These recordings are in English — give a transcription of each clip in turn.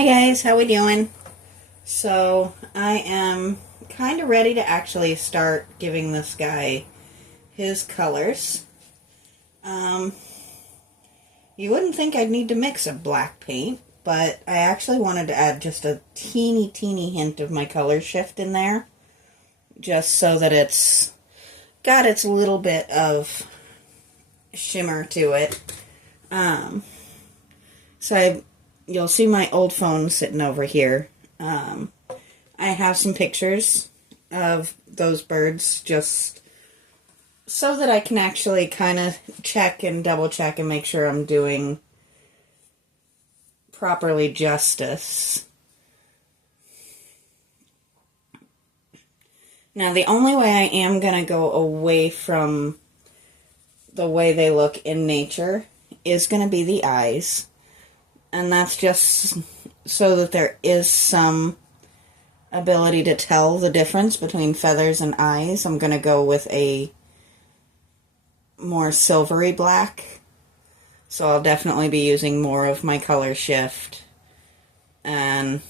Hi guys, how we doing? So I am kind of ready to actually start giving this guy his colors. Um, you wouldn't think I'd need to mix a black paint, but I actually wanted to add just a teeny hint of my color shift in there, just so that it's got its little bit of shimmer to it. You'll see my old phone sitting over here. I have some pictures of those birds just so that I can actually kind of check and double check and make sure I'm doing properly justice. Now, the only way I am going to go away from the way they look in nature is going to be the eyes. And that's just so that there is some ability to tell the difference between feathers and eyes. I'm going to go with a more silvery black. So I'll definitely be using more of my color shift. And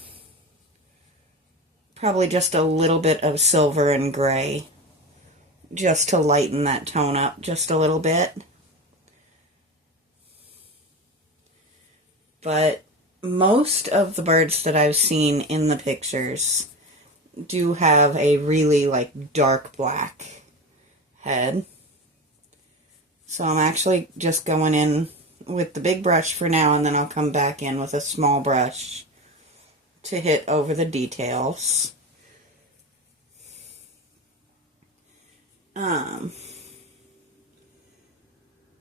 probably just a little bit of silver and gray. Just to lighten that tone up just a little bit. But most of the birds that I've seen in the pictures do have a really dark black head. So I'm actually just going in with the big brush for now, and then I'll come back in with a small brush to hit over the details.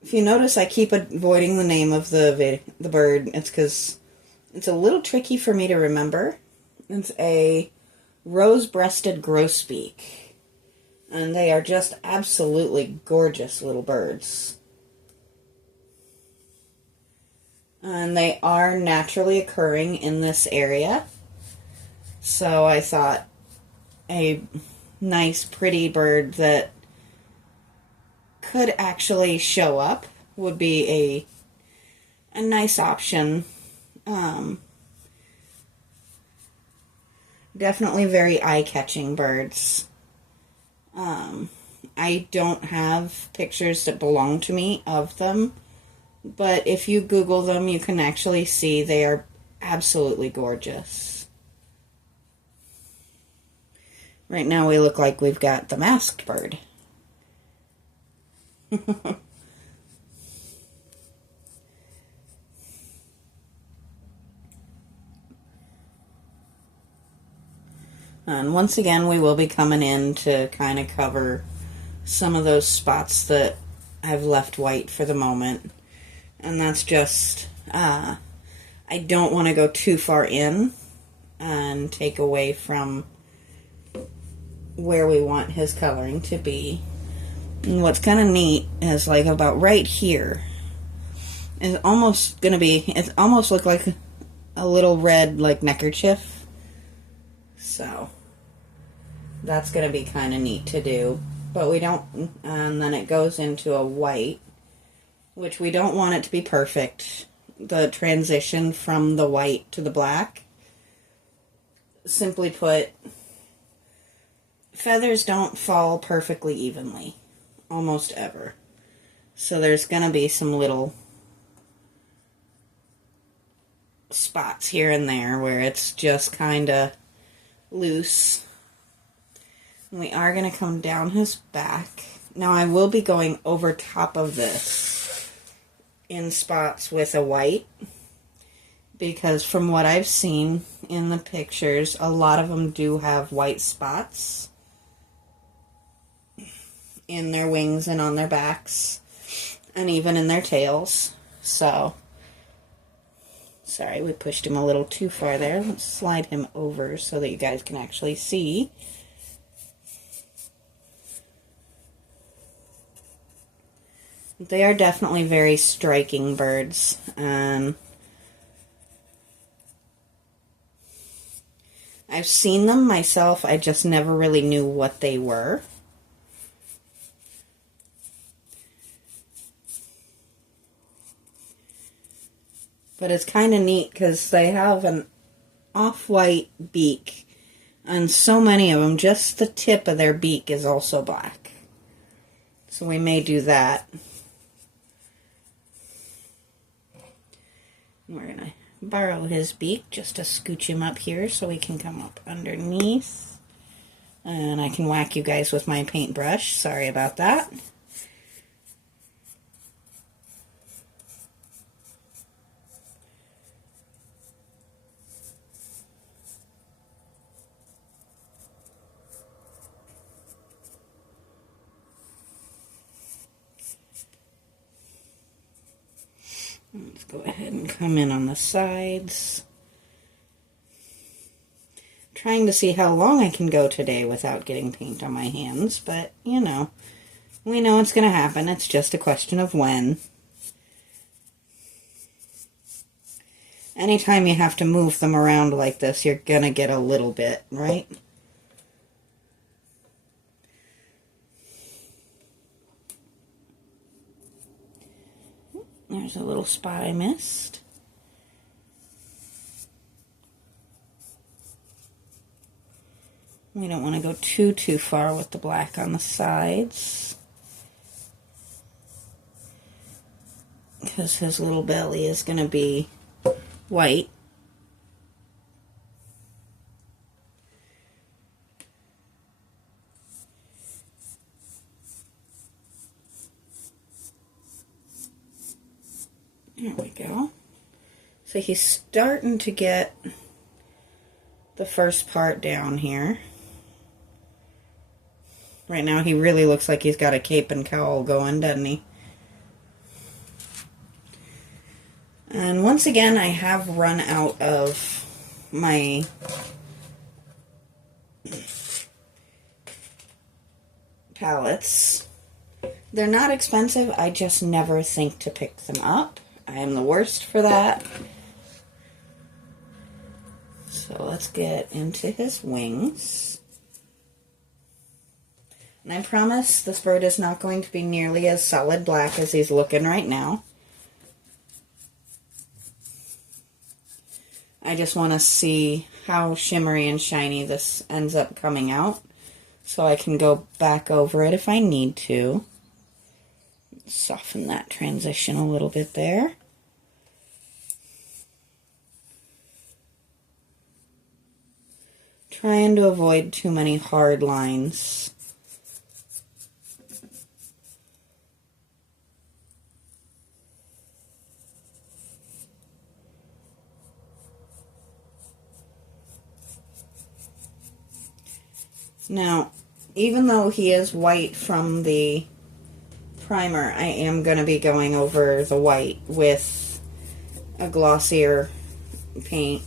If you notice, I keep avoiding the name of the bird. It's because it's a little tricky for me to remember. It's a rose-breasted grosbeak. And they are just absolutely gorgeous little birds. And they are naturally occurring in this area. So I thought a nice, pretty bird that could actually show up would be a nice option. Definitely very eye-catching birds. I don't have pictures that belong to me of them, but if you Google them, you can actually see they are absolutely gorgeous. Right now we look like we've got the masked bird. And once again, we will be coming in to kind of cover some of those spots that I've left white for the moment. And that's just, I don't want to go too far in and take away from where we want his coloring to be. And what's kind of neat is about right here is almost going to be, it almost look like a little red neckerchief. So that's going to be kind of neat to do. But we don't, and then it goes into a white, which we don't want it to be perfect. The transition from the white to the black. Simply put, feathers don't fall perfectly evenly. Almost ever. So there's going to be some little spots here and there where it's just kind of loose. And we are going to come down his back. Now I will be going over top of this in spots with a white, because from what I've seen in the pictures, a lot of them do have white spots in their wings and on their backs, and even in their tails. So, sorry, we pushed him a little too far there. Let's slide him over so that you guys can actually see. They are definitely very striking birds. I've seen them myself, I just never really knew what they were. But it's kind of neat because they have off-white beak. And so many of them, just the tip of their beak is also black. So we may do that. We're going to borrow his beak just to scooch him up here so he can come up underneath. And I can whack you guys with my paintbrush. Sorry about that. Let's go ahead and come in on the sides. Trying to see how long I can go today without getting paint on my hands, but you know, we know it's going to happen. It's just a question of when. Anytime you have to move them around like this, you're going to get a little bit, right? There's a little spot I missed. We don't want to go too far with the black on the sides, because his little belly is going to be white. There we go. So he's starting to get the first part down here. Right now he really looks like he's got a cape and cowl going, doesn't he? And once again, I have run out of my palettes. They're not expensive, I just never think to pick them up. I am the worst for that. So let's get into his wings. And I promise this bird is not going to be nearly as solid black as he's looking right now. I just want to see how shimmery and shiny this ends up coming out, so I can go back over it if I need to. Soften that transition a little bit there. Trying to avoid too many hard lines. Now, even though he is white from the primer, I am going to be going over the white with a glossier paint,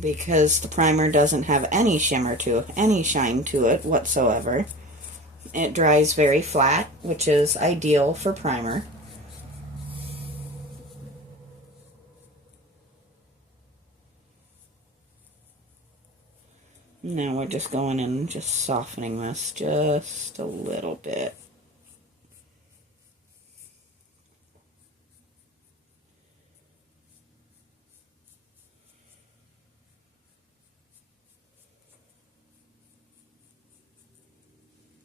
because the primer doesn't have any shimmer to it, any shine to it whatsoever. It dries very flat, which is ideal for primer. Now we're just going in and just softening this just a little bit.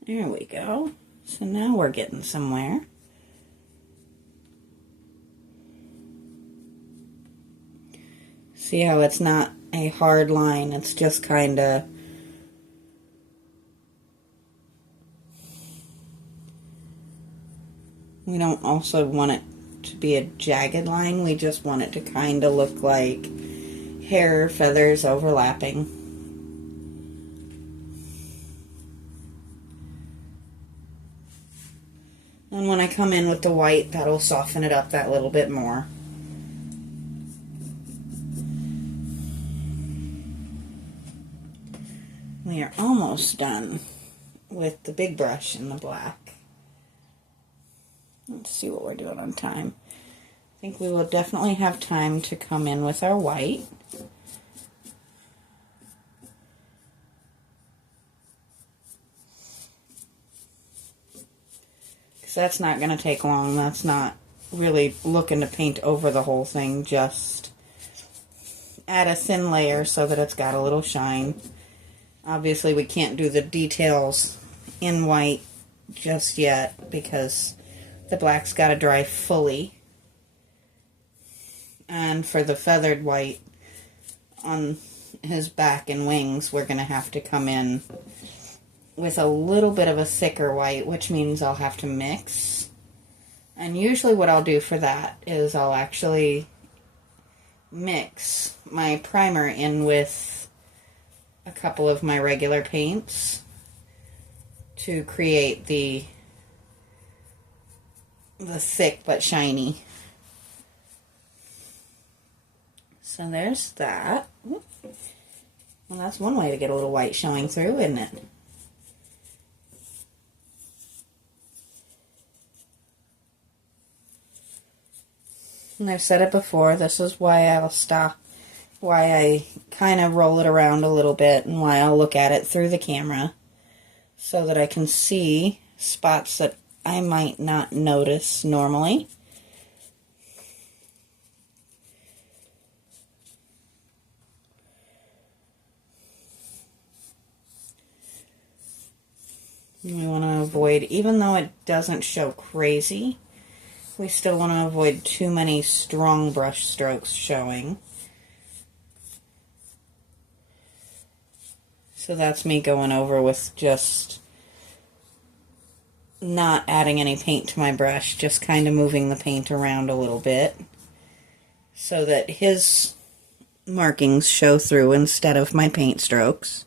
There we go. So now we're getting somewhere. See how it's not a hard line, it's just kind of we don't also want it to be a jagged line, we just want it to kind of look like hair or feathers overlapping. And when I come in with the white, that'll soften it up that little bit more. We are almost done with the big brush and the black. Let's see what we're doing on time. I think we will definitely have time to come in with our white. Because that's not going to take long. That's not really looking to paint over the whole thing, just add a thin layer so that it's got a little shine. Obviously we can't do the details in white just yet because the black's got to dry fully. And for the feathered white on his back and wings, we're going to have to come in with a little bit of a thicker white, which means I'll have to mix. And usually what I'll do for that is I'll actually mix my primer in with a couple of my regular paints to create the thick but shiny. So there's that. Well, that's one way to get a little white showing through, isn't it? And I've said it before, this is why I'll stop, why I kind of roll it around a little bit and why I'll look at it through the camera so that I can see spots that I might not notice normally. We want to avoid, even though it doesn't show crazy, we still want to avoid too many strong brush strokes showing. So that's me going over with just not adding any paint to my brush, just kind of moving the paint around a little bit so that his markings show through instead of my paint strokes.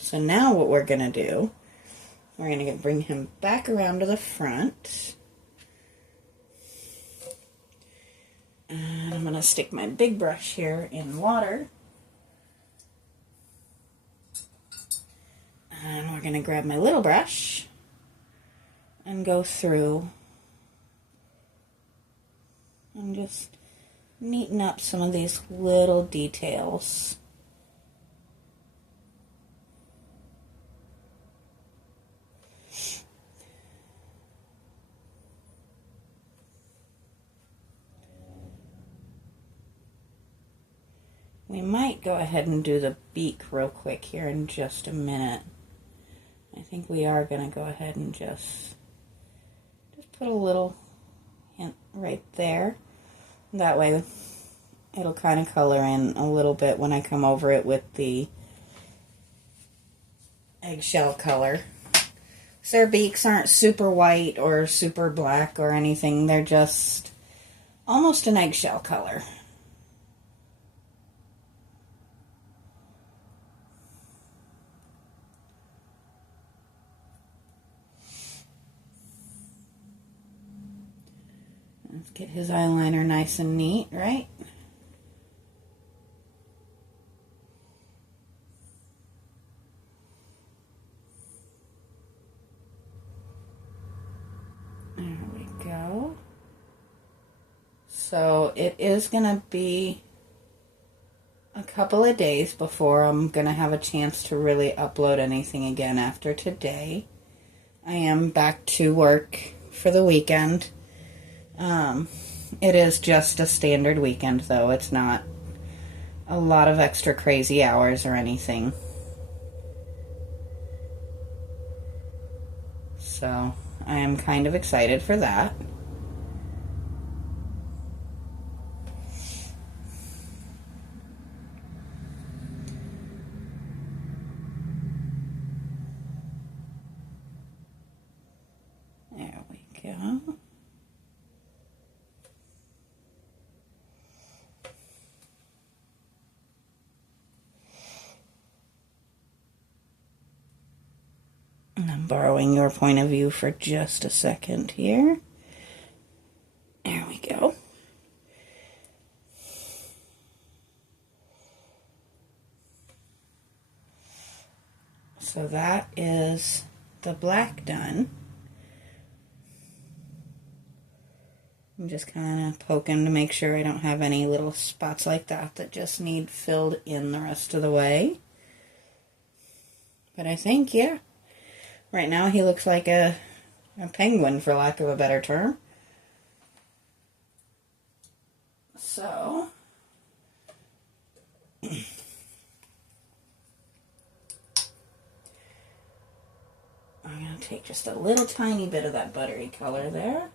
So now what we're going to do, we're going to bring him back around to the front. And I'm going to stick my big brush here in water. And we're going to grab my little brush and go through and just neaten up some of these little details. We might go ahead and do the beak real quick here in just a minute. I think we are going to go ahead and just put a little hint right there. That way it'll kind of color in a little bit when I come over it with the eggshell color. So their beaks aren't super white or super black or anything. They're just almost an eggshell color. Let's get his eyeliner nice and neat, right? There we go. So it is going to be a couple of days before I'm going to have a chance to really upload anything again after today. I am back to work for the weekend. It is just a standard weekend, though. It's not a lot of extra crazy hours or anything. So I am kind of excited for that. There we go. And I'm borrowing your point of view for just a second here. There we go. So that is the black done. I'm just kind of poking to make sure I don't have any little spots like that that just need filled in the rest of the way. But I think, yeah, right now he looks like a penguin, for lack of a better term. So take just a little tiny bit of that buttery color there.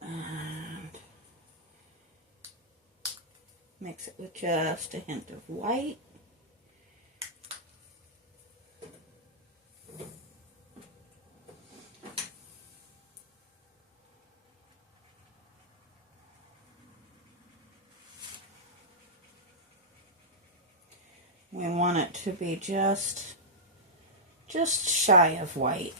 And mix it with just a hint of white. We want it to be just shy of white.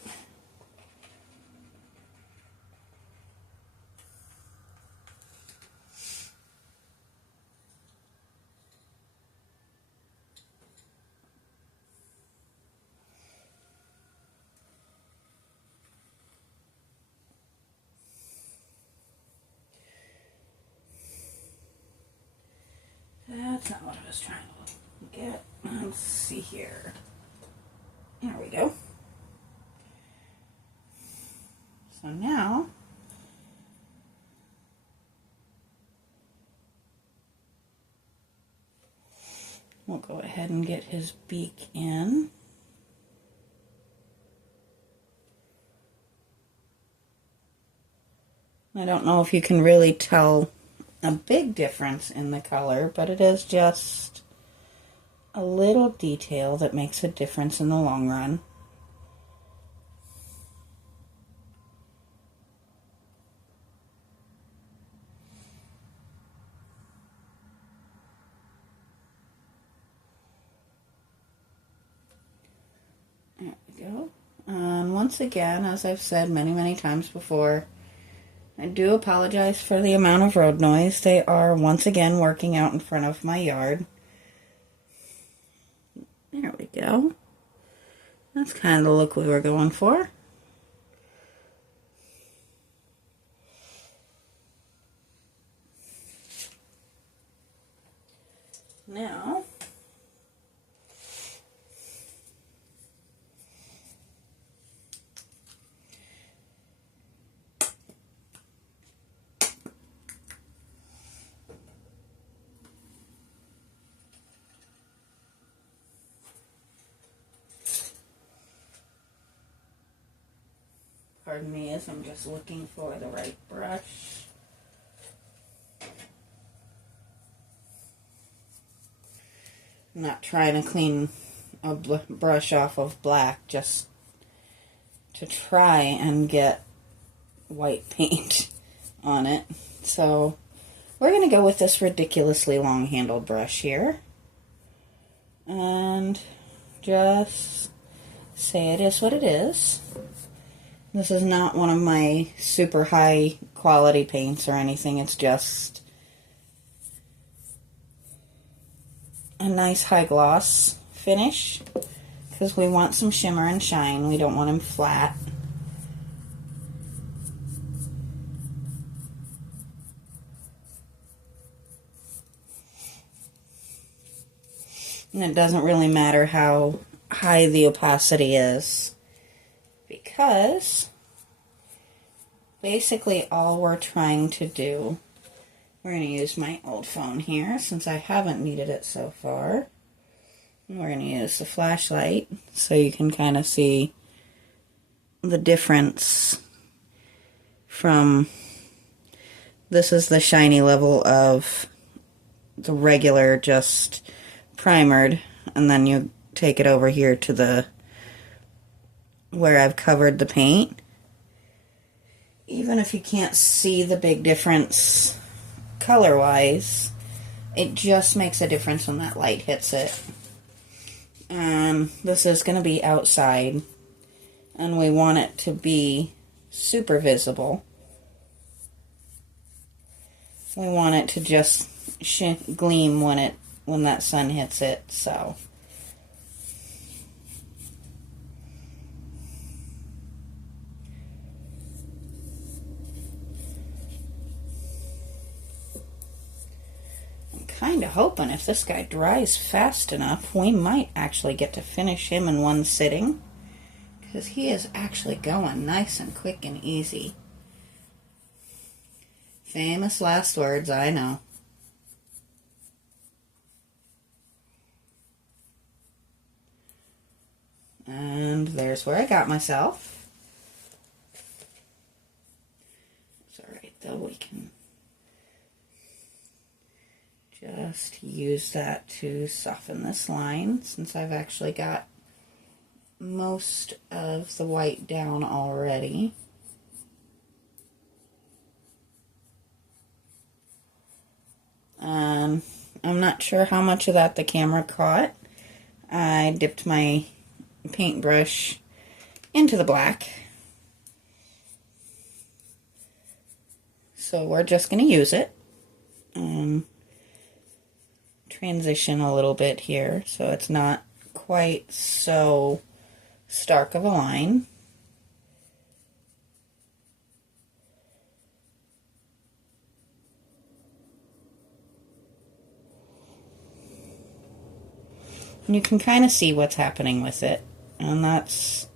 That's not what I was trying to get. Let's see here. There we go. So now we'll go ahead and get his beak in. I don't know if you can really tell a big difference in the color, but it is just a little detail that makes a difference in the long run. There we go. And once again, as I've said many times before, I do apologize for the amount of road noise. They are once again working out in front of my yard. There we go. That's kind of the look we were going for. Now, pardon me as I'm just looking for the right brush. I'm not trying to clean a brush off of black, just to try and get white paint on it. So we're going to go with this ridiculously long handled brush here. And just say it is what it is. This is not one of my super high quality paints or anything. It's just a nice high gloss finish because we want some shimmer and shine. We don't want them flat. And it doesn't really matter how high the opacity is, because basically all we're trying to do, we're going to use my old phone here since I haven't needed it so far. And we're going to use the flashlight so you can kind of see the difference from, this is the shiny level of the regular just primered, and then you take it over here to the where I've covered the paint. Even if you can't see the big difference color-wise, it just makes a difference when that light hits it. This is going to be outside, and we want it to be super visible. We want it to just gleam when that sun hits it, so. I'm kind of hoping if this guy dries fast enough, we might actually get to finish him in one sitting, because he is actually going nice and quick and easy. Famous last words, I know. And And there's where I got myself. It's alright though, we can just use that to soften this line since I've actually got most of the white down already. I'm not sure how much of that the camera caught. I dipped my paintbrush into the black. So we're just going to use it. Transition a little bit here so it's not quite so stark of a line. And you can kind of see what's happening with it. And that's,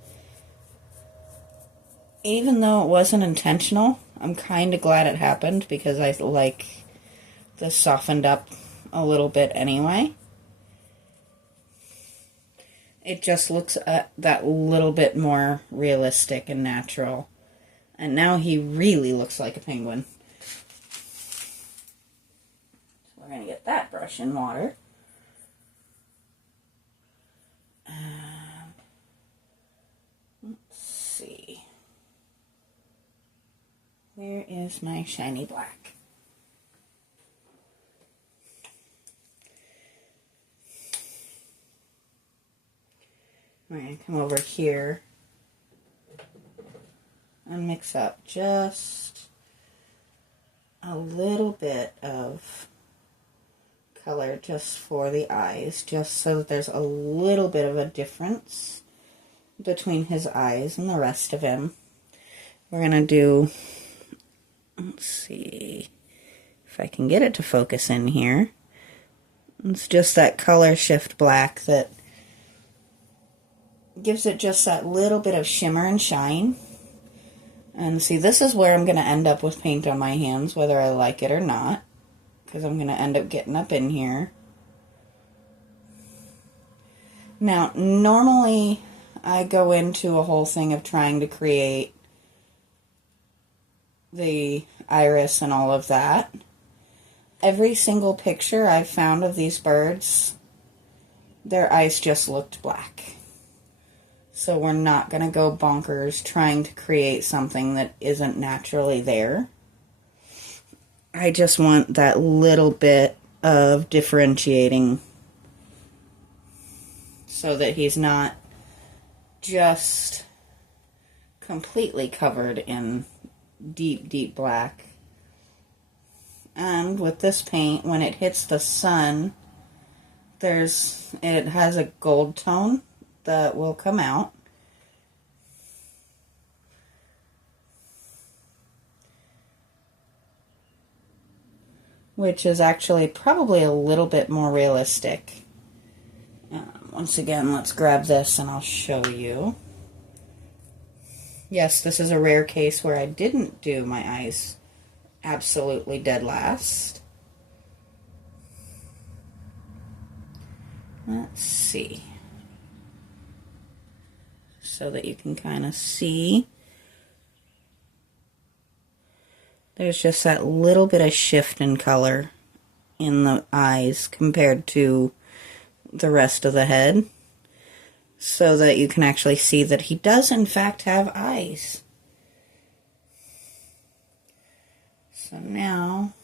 even though it wasn't intentional, I'm kind of glad it happened because I like this softened up a little bit anyway. It just looks that little bit more realistic and natural. And now he really looks like a penguin. So we're going to get that brush in water. Let's see. Where is my shiny black? We're going to come over here and mix up just a little bit of color just for the eyes, just so that there's a little bit of a difference between his eyes and the rest of him. We're going to do, let's see if I can get it to focus in here. It's just that color shift black that gives it just that little bit of shimmer and shine. And see, this is where I'm going to end up with paint on my hands, whether I like it or not, because I'm going to end up getting up in here. Now, normally I go into a whole thing of trying to create the iris and all of that. Every single picture I've found of these birds, their eyes just looked black. So we're not going to go bonkers trying to create something that isn't naturally there. I just want that little bit of differentiating so that he's not just completely covered in deep, deep black. And with this paint, when it hits the sun, it has a gold tone that will come out. Which is actually probably a little bit more realistic. Once again, let's grab this and I'll show you. Yes, this is a rare case where I didn't do my eyes absolutely dead last. Let's see. So that you can kind of see. There's just that little bit of shift in color in the eyes compared to the rest of the head, so that you can actually see that he does in fact have eyes. So now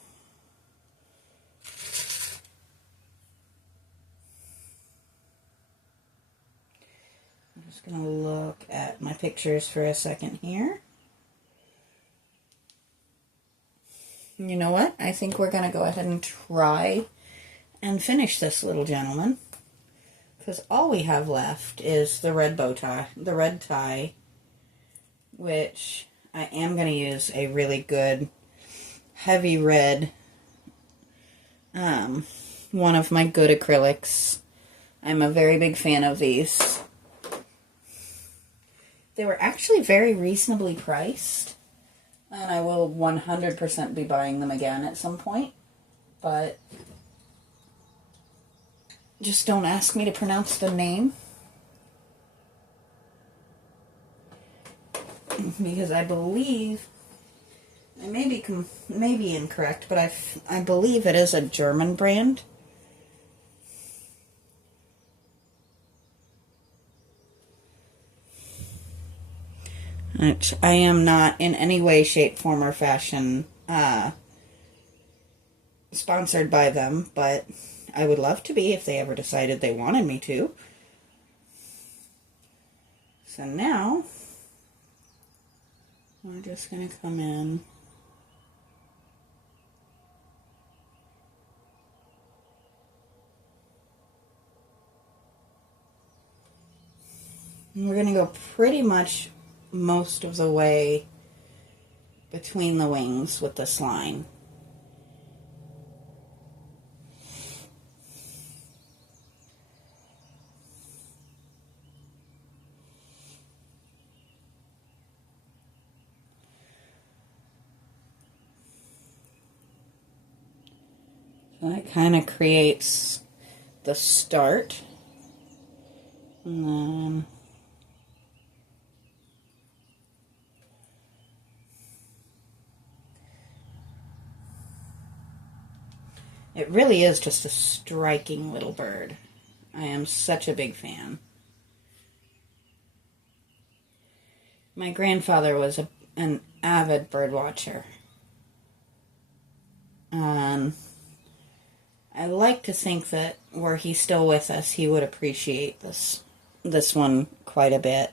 I'm just going to look at my pictures for a second here. You know what? I think we're going to go ahead and try and finish this little gentleman. Because all we have left is the red bow tie, the red tie, which I am going to use a really good heavy red, one of my good acrylics. I'm a very big fan of these. They were actually very reasonably priced. And I will 100% be buying them again at some point. But just don't ask me to pronounce the name. because I believe, I may be incorrect, but I believe it is a German brand. Which I am not in any way, shape, form, or fashion sponsored by them, but I would love to be if they ever decided they wanted me to. So now, we're just going to come in. And we're going to go pretty much most of the way between the wings with this line. So that kind of creates the start. And then it really is just a striking little bird. I am such a big fan. My grandfather was an avid bird watcher. I like to think that were he still with us, he would appreciate this one quite a bit.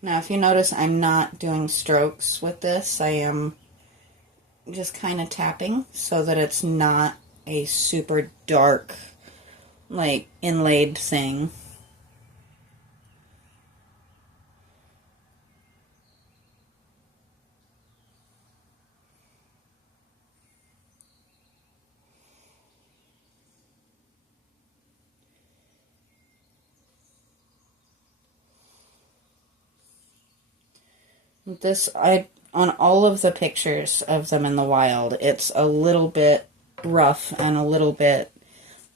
Now, if you notice, I'm not doing strokes with this. I am just kind of tapping so that it's not a super dark, like, inlaid thing. This, on all of the pictures of them in the wild, it's a little bit rough and a little bit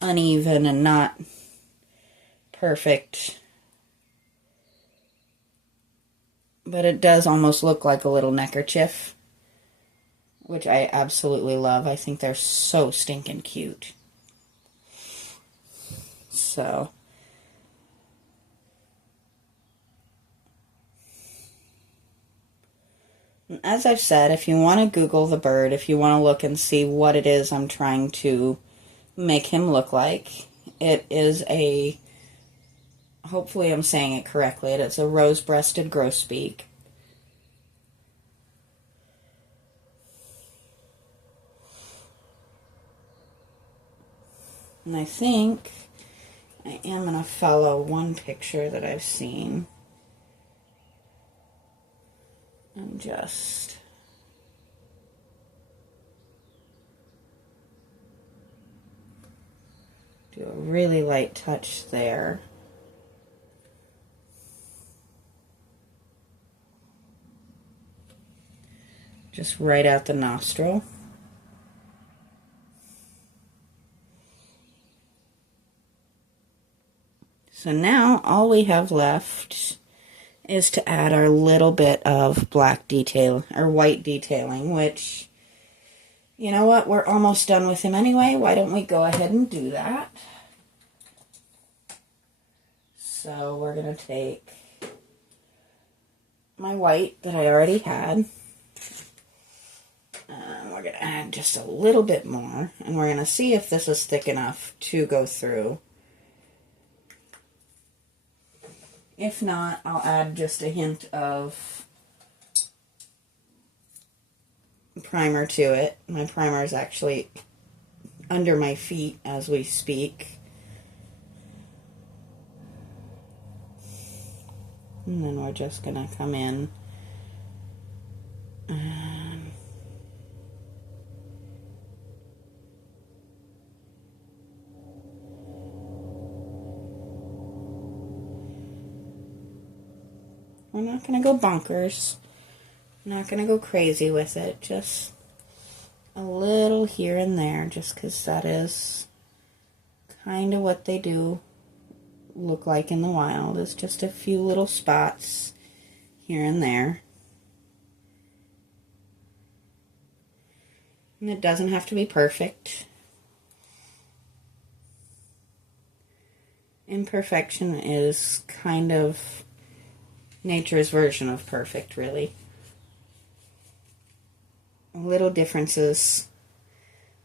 uneven and not perfect. But it does almost look like a little neckerchief, which I absolutely love. I think they're so stinking cute. So, as I've said, if you want to Google the bird, if you want to look and see what it is I'm trying to make him look like, it is hopefully I'm saying it correctly, it's a rose-breasted grosbeak. And I think I am going to follow one picture that I've seen. And just do a really light touch there. Just right out the nostril. So now all we have left is to add our little bit of black detail, or white detailing, which, you know what, we're almost done with him anyway. Why don't we go ahead and do that? So we're going to take my white that I already had, and we're going to add just a little bit more, and we're going to see if this is thick enough to go through. If not, I'll add just a hint of primer to it. My primer is actually under my feet as we speak. And then we're just going to come in and we're not going to go bonkers. I'm not going to go crazy with it. Just a little here and there, just because that is kind of what they do look like in the wild, is just a few little spots here and there. And it doesn't have to be perfect. Imperfection is kind of nature's version of perfect, really. Little differences.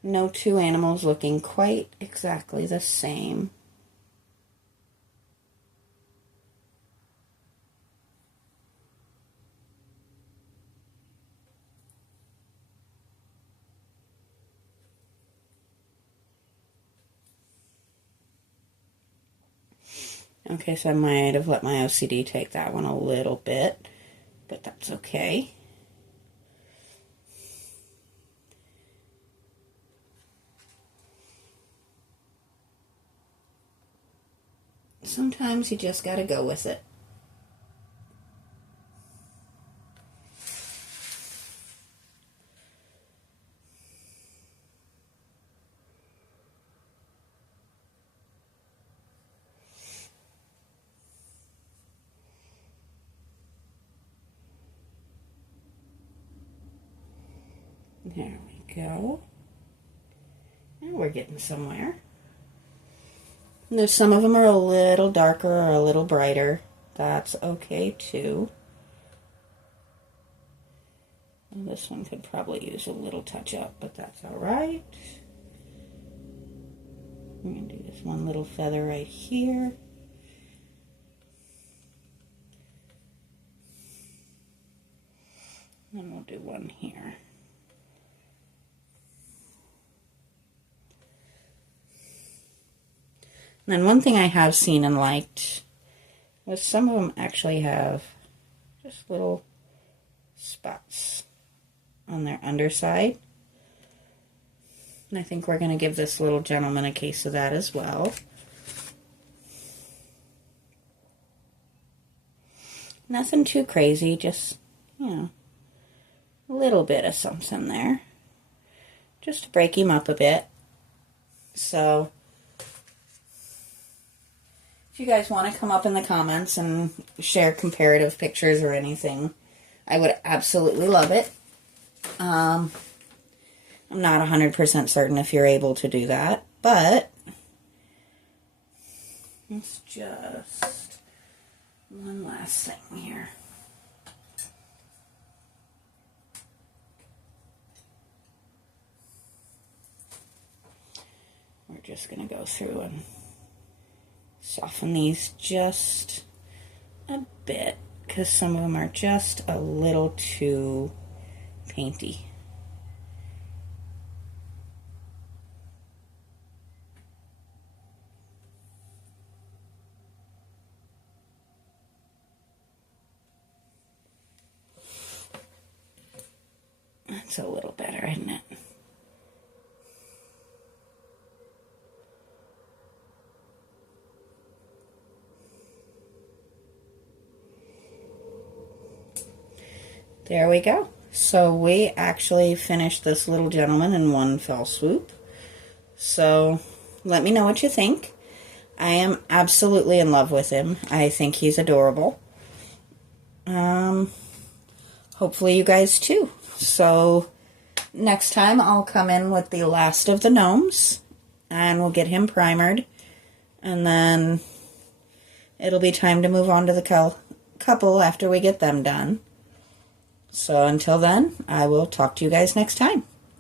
No two animals looking quite exactly the same. Okay, so I might have let my OCD take that one a little bit, but that's okay. Sometimes you just gotta go with it. There we go. And we're getting somewhere. And there's some of them are a little darker or a little brighter. That's okay too. And this one could probably use a little touch up, but that's alright. I'm going to do this one little feather right here. And we'll do one here. And then one thing I have seen and liked was some of them actually have just little spots on their underside. And I think we're going to give this little gentleman a case of that as well. Nothing too crazy, just, you know, a little bit of something there. Just to break him up a bit. So if you guys want to come up in the comments and share comparative pictures or anything, I would absolutely love it. I'm not 100% certain if you're able to do that, but it's just one last thing here. We're just going to go through and soften these just a bit, because some of them are just a little too painty. That's a little better, isn't it? There we go. So we actually finished this little gentleman in one fell swoop. So let me know what you think. I am absolutely in love with him. I think he's adorable. Hopefully you guys too. So next time I'll come in with the last of the gnomes and we'll get him primered. And then it'll be time to move on to the couple after we get them done. So until then, I will talk to you guys next time.